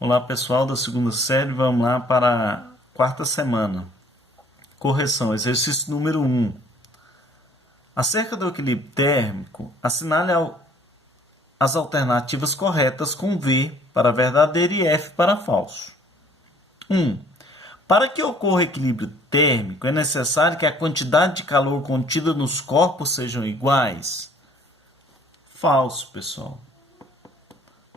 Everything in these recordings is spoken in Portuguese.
Olá pessoal da segunda série, vamos lá para a quarta semana. Correção, exercício número 1. Acerca do equilíbrio térmico, assinale as alternativas corretas com V para verdadeiro e F para falso. 1. Para que ocorra equilíbrio térmico, é necessário que a quantidade de calor contida nos corpos sejam iguais. Falso, pessoal.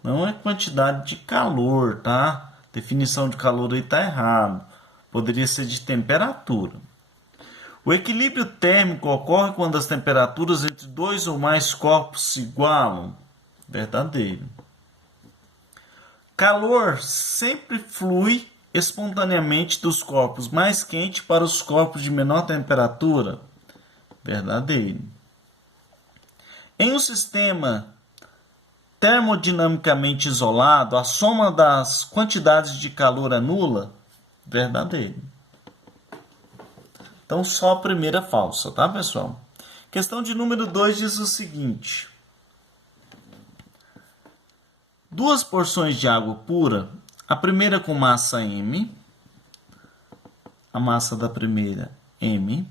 Não é quantidade de calor, tá? Definição de calor aí tá errado. Poderia ser de temperatura. O equilíbrio térmico ocorre quando as temperaturas entre dois ou mais corpos se igualam. Verdadeiro. Calor sempre flui espontaneamente dos corpos mais quentes para os corpos de menor temperatura. Verdadeiro. Em um sistema termodinamicamente isolado, a soma das quantidades de calor é nula? Verdadeiro. Então, só a primeira é falsa, tá, pessoal? Questão de número 2 diz o seguinte. Duas porções de água pura, a primeira com massa M, a massa da primeira M,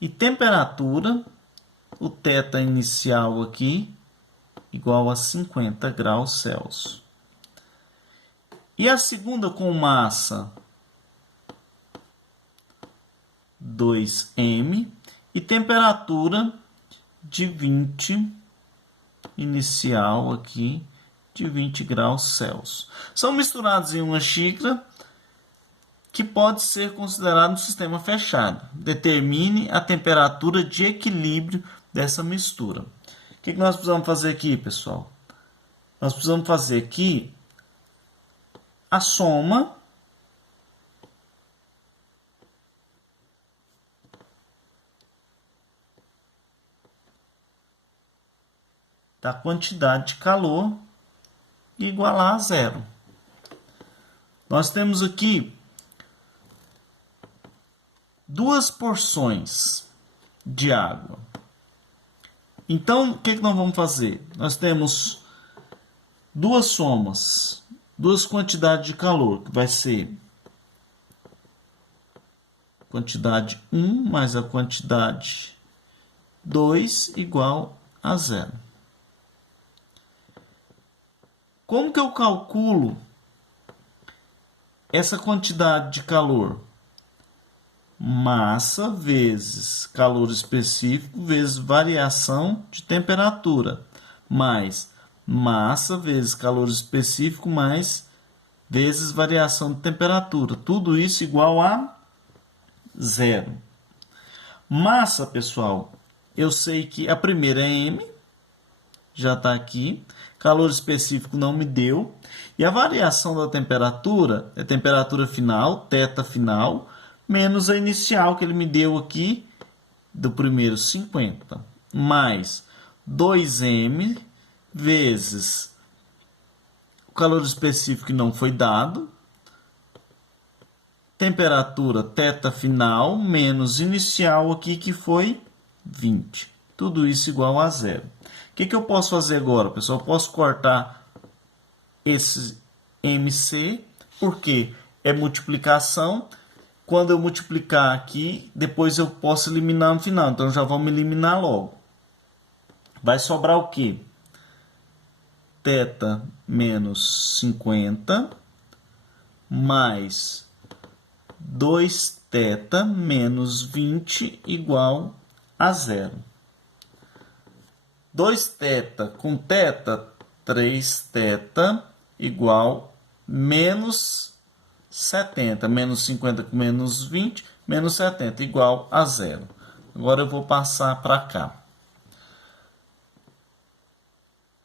e temperatura, o θ inicial aqui, igual a 50 graus Celsius. E a segunda com massa 2M e temperatura de 20 inicial aqui de 20 graus Celsius. São misturados em uma xícara que pode ser considerado um sistema fechado. Determine a temperatura de equilíbrio dessa mistura. O que nós precisamos fazer aqui, pessoal? Nós precisamos fazer aqui a soma da quantidade de calor e igualar a zero. Nós temos aqui duas porções de água. Então, o que nós vamos fazer? Nós temos duas somas, duas quantidades de calor, que vai ser quantidade 1 mais a quantidade 2 igual a zero. Como que eu calculo essa quantidade de calor? Massa vezes calor específico vezes variação de temperatura, mais massa vezes calor específico mais vezes variação de temperatura. Tudo isso igual a zero. Massa, pessoal, eu sei que a primeira é M, já está aqui. Calor específico não me deu. E a variação da temperatura é temperatura final, θ final, menos a inicial que ele me deu aqui, do primeiro 50, mais 2M vezes o calor específico que não foi dado, temperatura θ final, menos inicial aqui que foi 20. Tudo isso igual a zero. O que eu posso fazer agora, pessoal? Eu posso cortar esse MC, porque é multiplicação. Quando eu multiplicar aqui, depois eu posso eliminar no final. Então, já vamos eliminar logo. Vai sobrar o quê? θ menos 50 mais 2θ menos 20 igual a zero. 2θ com θ, 3θ igual menos 70. Menos 50 com menos 20, menos 70 igual a zero. Agora eu vou passar para cá.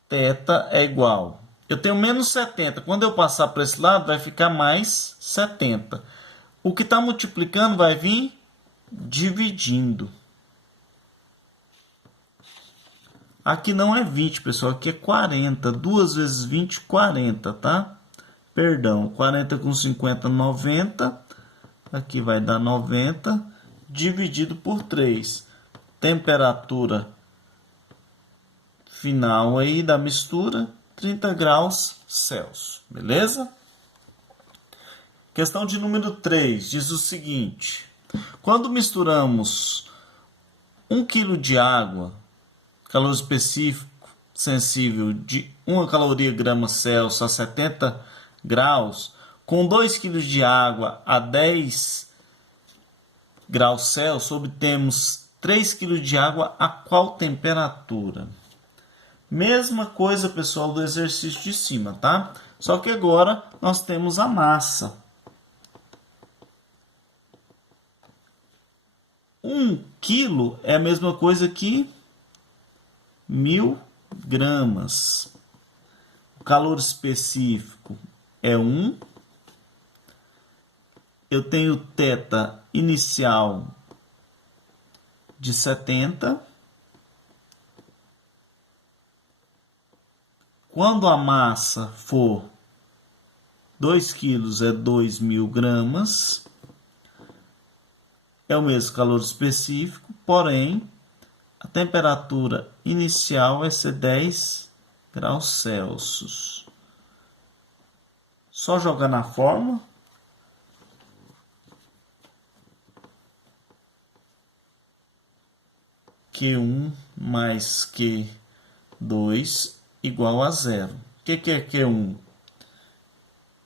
θ é igual. Eu tenho menos 70. Quando eu passar para esse lado, vai ficar mais 70. O que está multiplicando vai vir dividindo. Aqui não é 20, pessoal. Aqui é 40. 2 vezes 20, 40, tá? Perdão. 40 com 50, 90. Aqui vai dar 90. Dividido por 3. Temperatura final aí da mistura. 30 graus Celsius, beleza? Questão de número 3 diz o seguinte: quando misturamos 1 kg de água, calor específico sensível de 1 caloria grama Celsius a 70 graus, com 2 kg de água a 10 graus Celsius, obtemos 3 kg de água a qual temperatura? Mesma coisa, pessoal, do exercício de cima, tá? Só que agora nós temos a massa. 1 quilo é a mesma coisa que 1000 gramas. O calor específico é 1. Eu tenho θ inicial de 70. Quando a massa for 2 quilos, é 2000 gramas. É o mesmo calor específico, porém, a temperatura inicial vai ser 10 graus Celsius. Só jogar na fórmula. Q1 mais Q2 igual a 0. O que é Q1?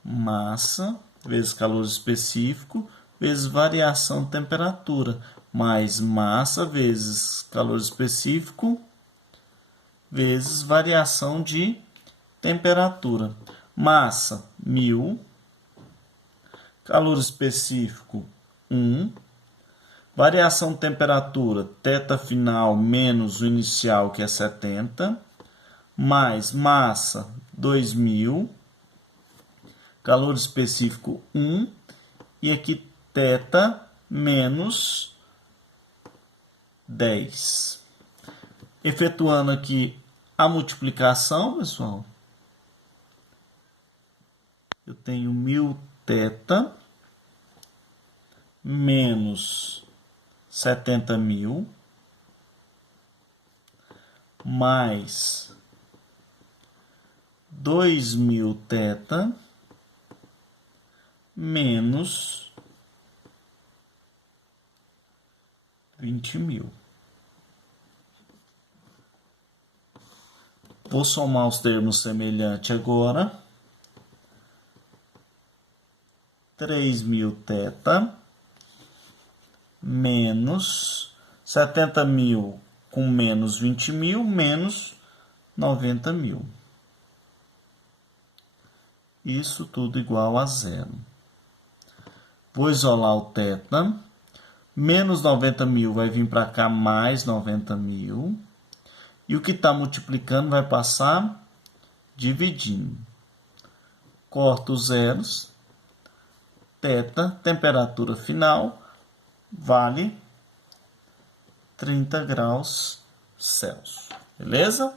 Massa vezes calor específico vezes variação de temperatura, mais massa vezes calor específico vezes variação de temperatura. Massa, 1000. Calor específico, 1. Variação de temperatura, θ final menos o inicial, que é 70. Mais massa, 2000. Calor específico, 1. E aqui, θ menos 10. Efetuando aqui a multiplicação, pessoal, eu tenho 1000 θ menos 70.000 mais 2000 θ menos 20.000. Vou somar os termos semelhantes agora. 3.000 θ menos 70.000 com menos 20.000 menos 90.000. Isso tudo igual a 0. Vou isolar o θ. Menos 90.000 vai vir para cá mais 90.000. E o que está multiplicando vai passar dividindo. Corto os zeros. θ, temperatura final, vale 30 graus Celsius. Beleza?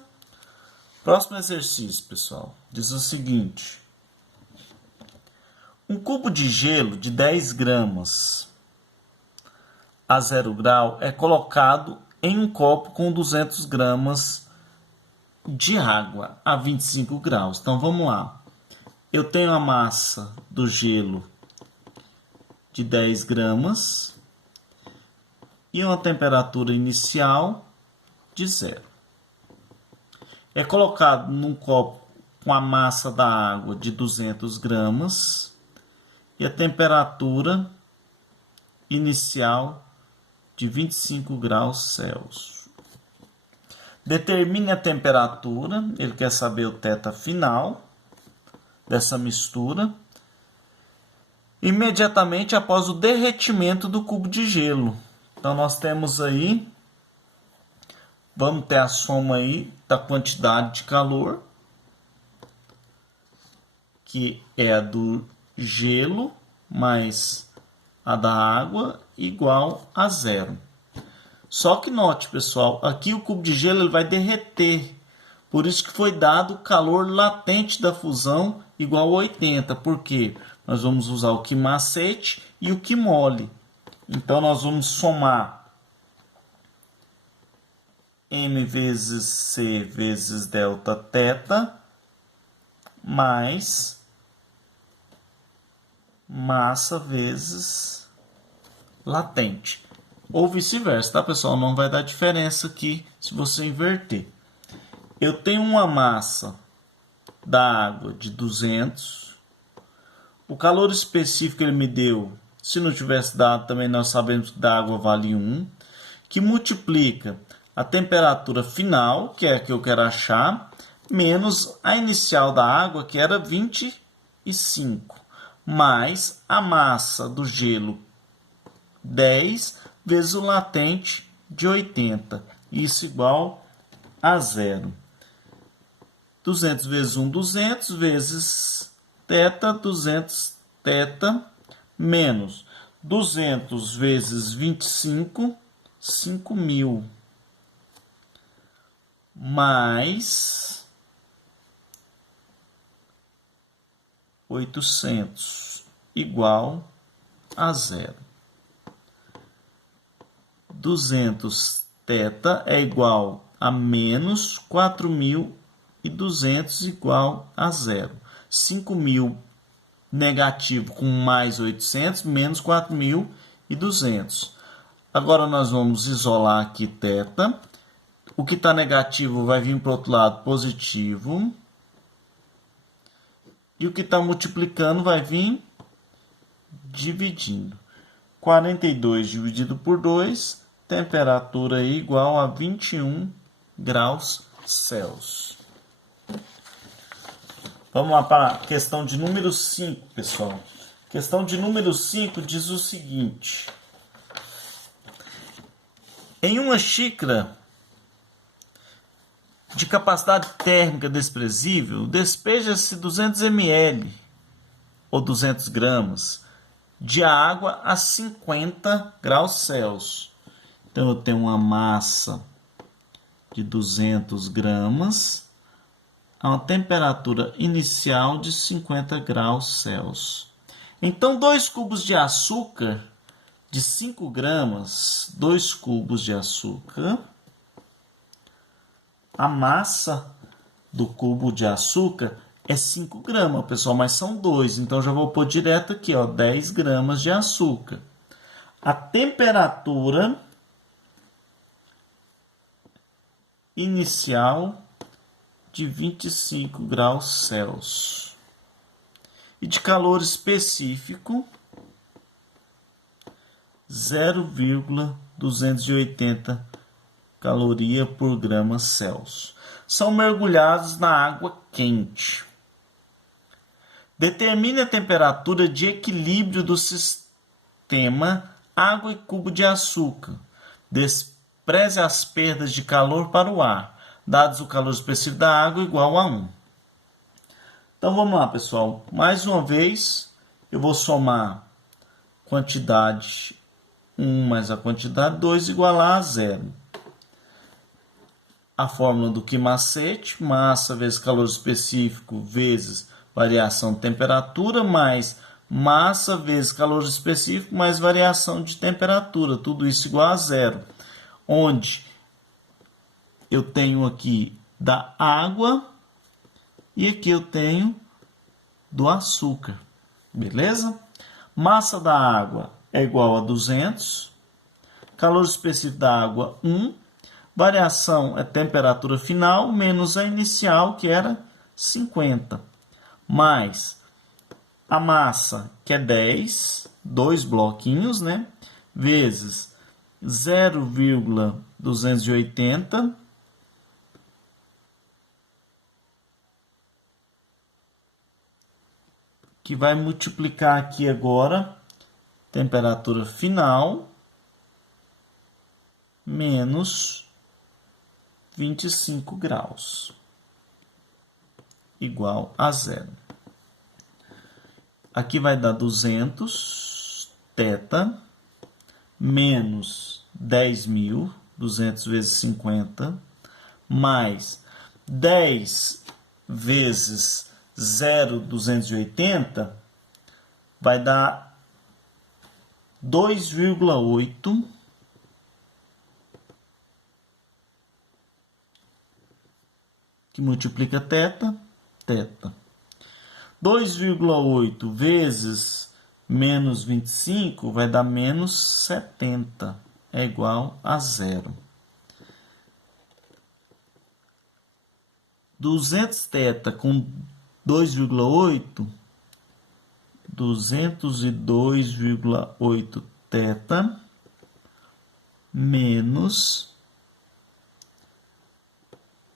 Próximo exercício, pessoal. Diz o seguinte: um cubo de gelo de 10 gramas a 0 grau é colocado em um copo com 200 gramas de água a 25 graus. Então, vamos lá. Eu tenho a massa do gelo de 10 gramas e uma temperatura inicial de 0. É colocado num copo com a massa da água de 200 gramas e a temperatura inicial de 25 graus Celsius. Determine a temperatura, ele quer saber o θ final dessa mistura, imediatamente após o derretimento do cubo de gelo. Então, nós temos aí, vamos ter a soma aí da quantidade de calor, que é a do gelo, mais a da água, igual a 0. Só que note, pessoal, aqui o cubo de gelo ele vai derreter. Por isso que foi dado o calor latente da fusão igual a 80. Por quê? Nós vamos usar o quimacete e o quimole. Então, nós vamos somar M vezes C vezes delta θ mais massa vezes latente. Ou vice-versa, tá, pessoal? Não vai dar diferença aqui se você inverter. Eu tenho uma massa da água de 200. O calor específico ele me deu, se não tivesse dado, também nós sabemos que da água vale 1, que multiplica a temperatura final, que é a que eu quero achar, menos a inicial da água, que era 25, mais a massa do gelo 10 vezes o latente de 80. Isso igual a zero. 200 vezes 1, 200 vezes θ, 200 θ, menos 200 vezes 25, 5.000, mais 800, igual a zero. 200 θ é igual a menos 4.200 igual a zero. 5.000 negativo com mais 800 menos 4.200. Agora nós vamos isolar aqui θ. O que está negativo vai vir para o outro lado positivo. E o que está multiplicando vai vir dividindo. 42 dividido por 2, temperatura igual a 21 graus Celsius. Vamos lá para a questão de número 5, pessoal. Questão de número 5 diz o seguinte. Em uma xícara de capacidade térmica desprezível, despeja-se 200 ml ou 200 gramas de água a 50 graus Celsius. Então, eu tenho uma massa de 200 gramas a uma temperatura inicial de 50 graus Celsius. Então, 2 cubos de açúcar de 5 gramas, 2 cubos de açúcar, a massa do cubo de açúcar é 5 gramas, pessoal, mas são 2, então já vou pôr direto aqui, ó, 10 gramas de açúcar. A temperatura inicial de 25 graus Celsius. E de calor específico, 0,280 caloria por grama Celsius. São mergulhados na água quente. Determine a temperatura de equilíbrio do sistema água e cubo de açúcar. Despreze as perdas de calor para o ar, dados o calor específico da água igual a 1. Então vamos lá, pessoal. Mais uma vez, eu vou somar quantidade 1 mais a quantidade 2 igualar a 0. A fórmula do que macete, massa vezes calor específico vezes variação de temperatura, mais massa vezes calor específico, mais variação de temperatura. Tudo isso igual a 0. Onde eu tenho aqui da água e aqui eu tenho do açúcar. Beleza? Massa da água é igual a 200. Calor específico da água, 1. Variação é temperatura final menos a inicial, que era 50. Mais a massa, que é 10, 2 bloquinhos, né? Vezes 0,280. Que vai multiplicar aqui agora temperatura final menos 25 graus, igual a 0. Aqui vai dar 200 θ menos 10.000, 200 vezes 50, mais 10 vezes 0,280, vai dar 2,8 que multiplica θ, θ. 2,8 vezes menos 25 vai dar menos 70, é igual a zero. 200θ com 2,8, 202,8θ menos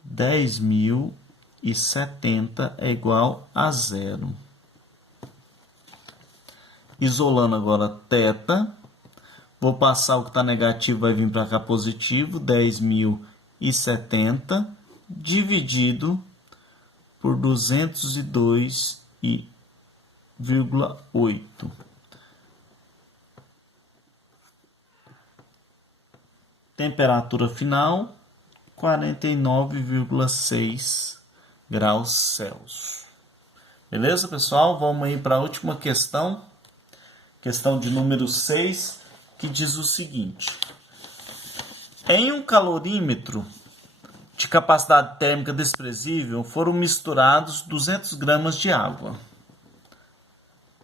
10.070 é igual a zero. Isolando agora θ, vou passar o que está negativo, vai vir para cá positivo, 10.070 dividido por 202,8. Temperatura final, 49,6 graus Celsius. Beleza, pessoal? Vamos aí para a última questão. Questão de número 6, que diz o seguinte. Em um calorímetro de capacidade térmica desprezível, foram misturados 200 gramas de água.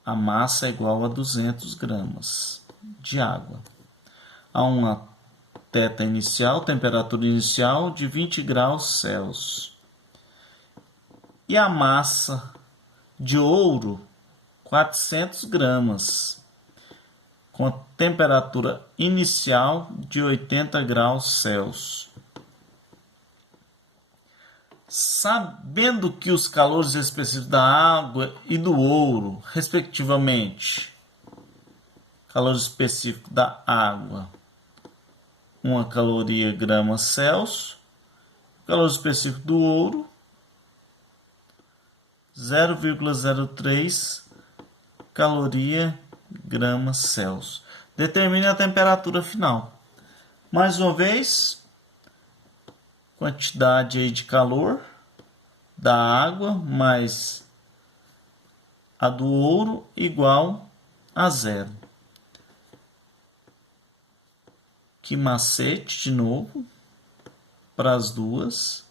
A massa é igual a 200 gramas de água. A uma θ inicial, temperatura inicial de 20 graus Celsius. E a massa de ouro, 400 gramas, com a temperatura inicial de 80 graus Celsius. Sabendo que os calores específicos da água e do ouro, respectivamente, calor específico da água, 1 caloria grama Celsius, calor específico do ouro, 0,03 caloria grama Celsius. Determine a temperatura final. Mais uma vez, quantidade aí de calor da água mais a do ouro igual a zero. Que macete de novo para as duas,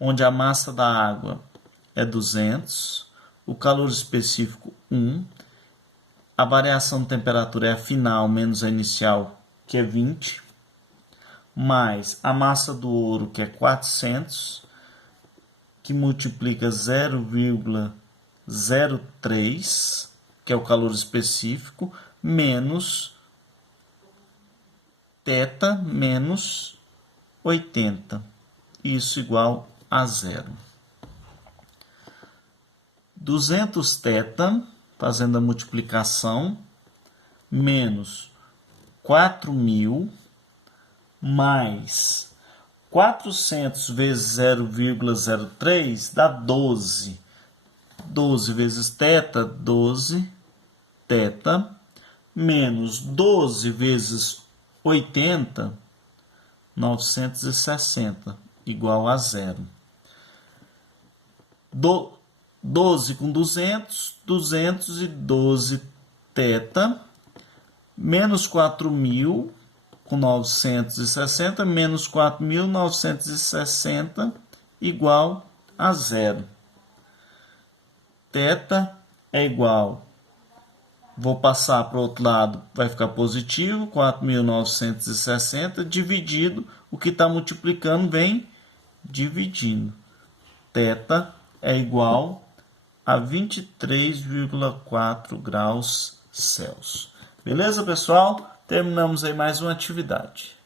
onde a massa da água é 200, o calor específico 1, a variação de temperatura é a final menos a inicial, que é 20, mais a massa do ouro, que é 400, que multiplica 0,03, que é o calor específico, menos θ menos 80. Isso igual a zero. 200θ, fazendo a multiplicação, menos 4.000, mais 400 vezes 0,03 dá 12. 12 vezes θ, 12 θ, menos 12 vezes 80, 960, igual a zero. 12 com 200, 212 θ, menos 4.000 com 960, menos 4.960, igual a zero. θ é igual, vou passar para o outro lado, vai ficar positivo, 4.960, dividido, o que está multiplicando vem dividindo. θ é igual a 23,4 graus Celsius. Beleza, pessoal? Terminamos aí mais uma atividade.